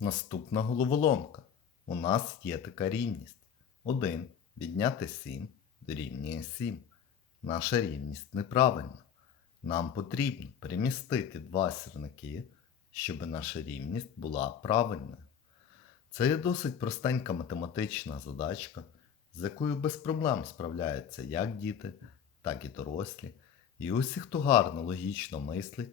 Наступна головоломка. У нас є така рівність. 1 відняти 7 дорівнює 7. Наша рівність неправильна. Нам потрібно перемістити два сірники, щоб наша рівність була правильною. Це є досить простенька математична задачка, з якою без проблем справляються як діти, так і дорослі. І усі, хто гарно логічно мислить,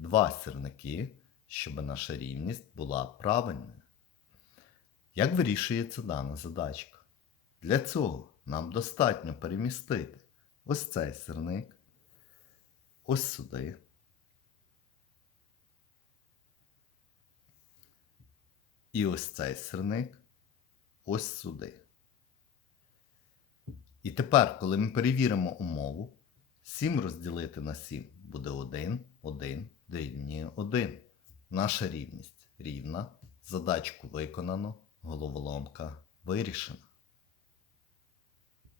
два сірники, щоб наша рівність була правильною. Як вирішується дана задачка? Для цього нам достатньо перемістити ось цей сирник, ось сюди. І ось цей сирник ось сюди. І тепер, коли ми перевіримо умову, 7 розділити на 7 буде 1, 1 дорівнює 1. Наша рівність рівна. Задачку виконано, головоломка вирішена.